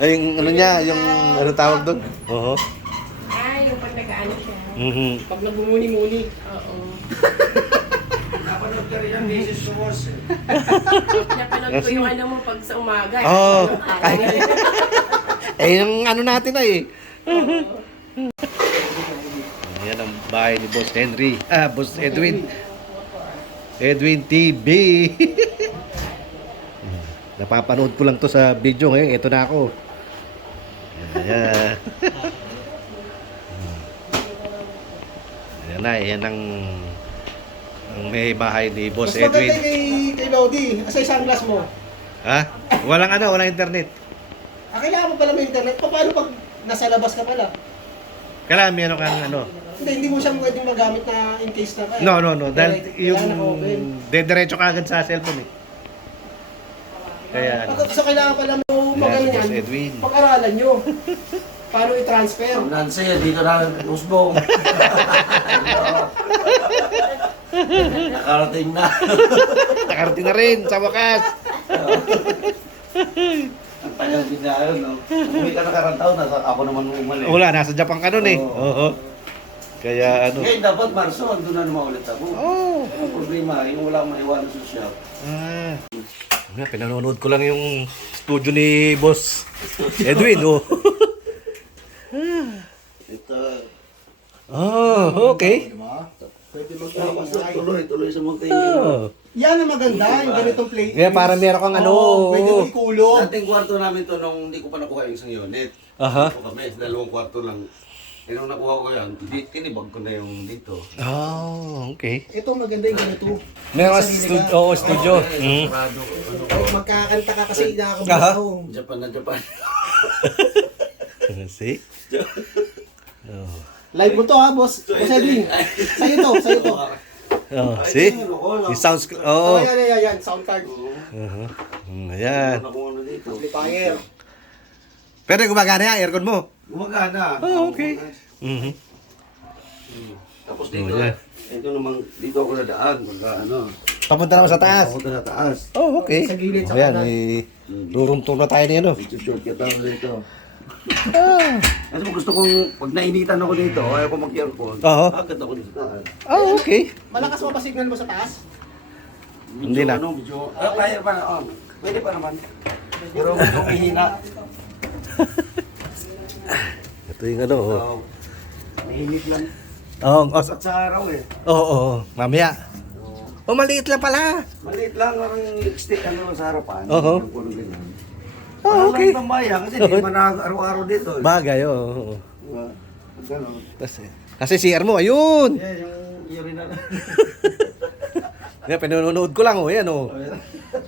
Ay, yung ano niya, yung ano tawag doon? Oo. Ay, yung pag nag-ano siya. Pag nagmumuni-muni. Oo. Napanood ka rin yung misis ko, boss. Napanood ko yung ano mo pag sa umaga. Oo. Ay, eh, yung ano natin ay. Yan ang bahay ni Boss Henry. Boss Edwin. Edwin TV. Napapanood ko lang to sa video ngayon. Ito na ako. Ayan. Ayan na. Ayan ang may bahay ni Boss Mas maganda Edwin. kay Lodi. Kasi sunglass mo. Ha? Walang ano, walang internet. Kailangan mo pala may internet. Paano pag nasa labas ka pala? Kailangan meron kang ano. Hindi mo siya pwedeng magamit na in case na. No. Dahil yung Kailangan naka-open. dediretso ka agad sa cellphone eh. Kaya ano. So kailangan pala mo magano Yes, Boss yan. Edwin. Pag-aralan nyo. Paano i-transfer? Nancy, dito na usbong. Nakarating na. Nakarating na rin sa wakas. Ang tagal din na yun, no? Hindi ka nakarantaw, ako naman umali. Wala, nasa Japan ka nun eh. Oo. Oo. Kaya ano. Ngayon dapat Marso, andun na naman ulit ako. Oh. Ang problema, yung wala akong maiwanan sa shop. Pinanonood ko lang yung studio ni Boss Edwin. Oh. Ito. Oh, okay. Pwede Tapos mag-try. tuloy sa mga Oh. Yan ang maganda, yung ganitong play. Kaya para meron kang ano. Oo, pwede mo ikulong. Dating kwarto namin to nung hindi ko pa nakuha yung isang unit. Aha. Ako kami, dalawang kwarto lang. Eh nung nakuha ko yan, tinibag ko na yung dito. Oh, okay. Ito maganda yung ganito. Meron Sarili ka. studio. Mm. Sarado. Kahit magkakanta ka kasi Aha. nakakabaho. Japan na Japan. See? Oh. Live mo to ha, boss. Boss Edwin. Sa'yo to, sa'yo to. Oh, see? It sounds Oh, oh. yan. Sound card. Uh-huh. Ayan. Ano kung ano dito? Amplifier. Pero gumagana yan, aircon mo. Gumagana. Oh, okay. Mhm. Tapos dito, Oh, yeah. ito namang, dito ako nadaan. Pagka ano. Papunta naman sa taas. Papunta sa taas. Oh, okay. Sa gilid, sa Ayan, kanan. may room tour na tayo niya, no? Dito shortcut ako dito. Ah. Kasi gusto kong, pag nainitan ako dito, ayaw ko mag-earphone. Oo. Agad ako dito sa taas. Oh, okay. Malakas mo pa signal mo sa taas? Hindi na. Ano, medyo, kaya pa, pwede pa naman. Pero medyo mahina. Ito yung ano, oh. So, mainit lang. Oh, oh, At sa araw eh. mamaya. Oh, maliit lang pala. Maliit lang, parang stick ano sa harapan. Oo. Yung puno ganyan. Oh, okay. Parang lang tambayan kasi di man araw-araw dito. Eh. Bagay, oh. Diba? Ganon. Kasi CR mo, ayun. Yan, yung urinal. Yan, pinanonood ko lang, oh. Yan, oh.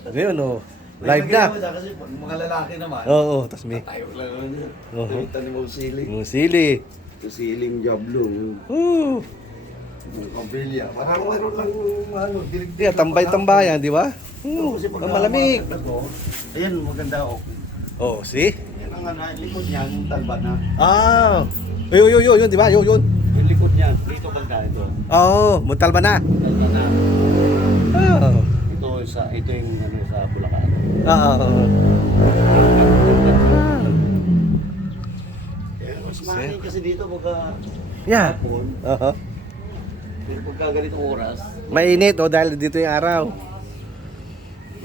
Ayun, oh. Live na. Kasi pag mga lalaki naman, Oo, tas may tayo lang naman yun. Oo. Tayo mo siling. sili. Siling jablo. Oh. Yung kabilya. Parang meron lang ano, dilig. Di, tambay-tambayan, di ba? Kasi pag Malamig. mga ko, ayan, maganda ako. Oh, see? Yan ang ano, yung likod niya, yung talba na. Ah. Yun, di ba? Yun. Yung likod niya, dito banda ito. Oo, muntalba na. Talba na. Oh. Ito yung ano sa Bulacan. Oo. Mas mahal kasi dito pagka Yeah. hapon, Oo. pagka ganitong oras, Mainit, oh, dahil dito yung araw.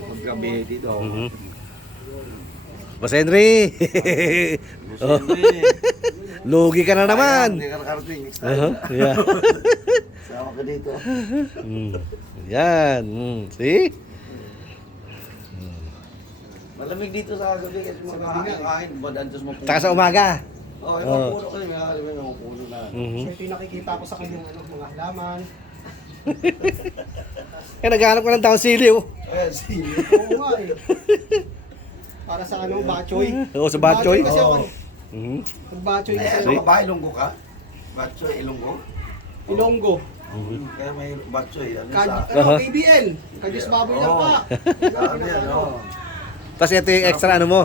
paggabi dito. Boss Henry. Oh. Lugi ka na naman. Hindi ka nakarating. Next Uh-huh. time. Yeah. Sama ka dito. Yan. See? Malamig dito sa gabi kasi mga kain, badaan sa mga puno. Taka sa umaga. Oh, yung mga puno kayo, may alam yung mga puno na. Mhm. Ito yung nakikita ko sa kanyang mga halaman. Kaya naghanap ko ng taong sili, oh. Ayan, sili. Oo nga eh. Para sa ano, bachoy. Oo, sa bachoy. Kasi ako, Mhm. bachoy Ay, kasi ano ka ba? Ilonggo ka? Batchoy, Ilonggo? Ilonggo. Kaya may batchoy. Ano sa... Ano, KBL. Kajus baboy lang pa. Ano yan, oh. Tapos ito yung extra ano mo.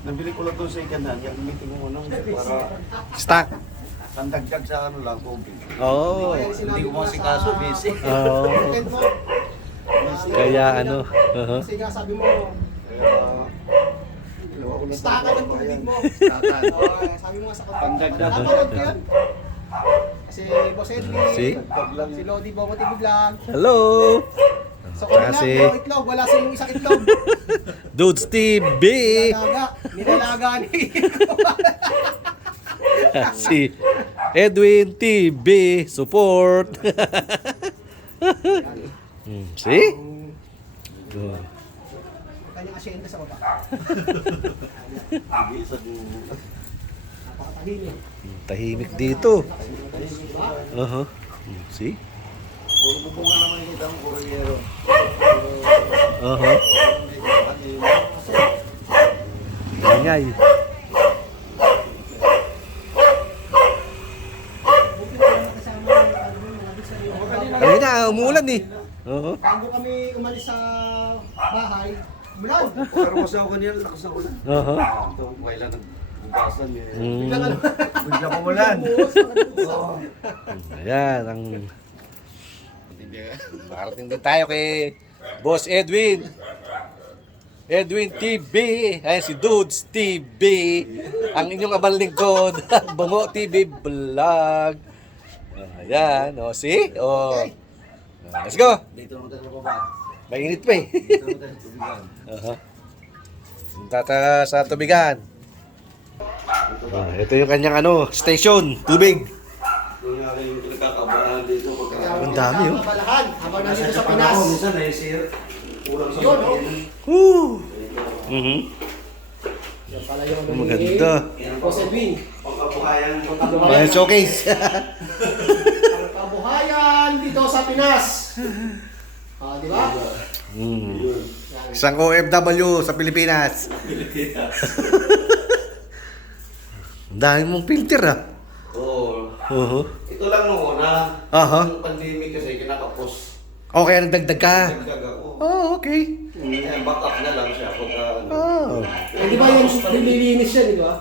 Nabili ko lang doon sa second hand. Yung gamitin ko muna para Stock. sandagdag sa ano lang, tubig. Oo. Hindi ko kasi kaso, busy. Oo. Content mo. Kaya ano. Uh-huh. Kasi nga sabi mo, Kaya, dalawa ko Stakan ng tubig mo. Stakan. Oo, sabi mo nga sa content. Pandagdag. Napanood ko yan. Kasi Boss Edwin, See? si Lodi Bongo TV Vlog. Hello! So kung lang, Kasi puro itlog, wala sa yung isang itlog. Dudes TV! Nilalaga ni Si Edwin TV support. See? Oh. Kanyang asyenda sa baba. Hindi sa dulo. Napakatahimik. Tahimik dito. Uh-huh. See? Puro bubunga naman kita ang kuryero. Uh-huh. Ingay. Ayun na, umuulan eh. Uh-huh. Bago kami umalis sa bahay, umulan. Pero kasi ako kanina, lakas ng ulan. Uh-huh. Ito, kailan nagbugasan eh. Biglang ano. Bigla pumulan. Ayan, ang parating din tayo kay Boss Edwin. Edwin TV. Ayan si Dudes TV. Ang inyong abang lingkod. Bongo TV Vlog. Ayan, o see? O. Let's go. Dito naman tayo baba. Mainit pa eh. Dito naman tayo tubigan. Punta tayo sa tubigan. Ito yung kanyang station, tubig. Yung nga yung pinagkakabahan dito. Ang dami, oh. Kabalahan, habang nandito sa Pinas. Minsan eh, sir. Kulang sa Yun, oh. Woo! Mhm. Yan pala yung Maganda. Boss Edwin. Pangkabuhayan. Ayan, showcase. Ang kabuhayan dito sa Pinas. Di ba? Isang OFW sa Pilipinas. Ang dami mong filter ah. Oo. Uh-huh. Ito lang nung una. Aha. Yung pandemic kasi kinakapos. Okay, nagdagdag ka. Nagdag ako. Oh, okay. Kaya back up na lang siya pagka ano. Oh. Di ba yung nililinis yan, di ba?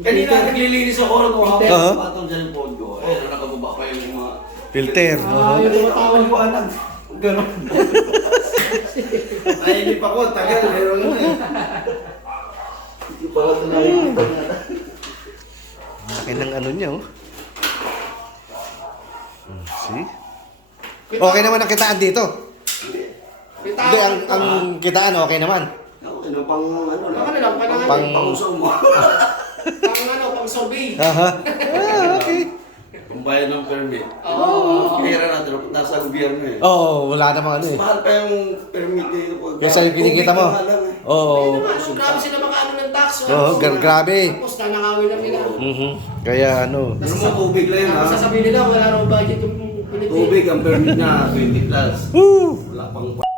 Kanina naglilinis ako ng mga Oo. patong dyan yung phone ko. Eh, nakababa pa yung mga... Filter. Uh-huh. Yung tumatawag ko. Liwanag. Ganon. Ay, hindi pa ko. Tagal. Pero yun eh. Hindi pala ito nakikita na. Laki ng niya oh. See? Okay naman ang kitaan dito. Hindi, ang kitaan okay naman. Ano, pang ano lang. Ano lang, Pang- Pang uso mo. pang survey. Aha. Okay. Kung bayad ng permit. Oo. Pera natin, nasa gobyerno eh. Oh, wala namang eh. Mahal pa yung permit dito. Kesa yung kinikita mo. Oo. Grabe sila makaano ng tax. Oo, grabe. Tapos nanangawin lang nila. Mhm. Kaya Ano mo, tubig lang yun ha. Sasabihin nila, wala nang budget yung Pilipinas. Tubig ang permit niya, 20 plus. Woo! Wala pang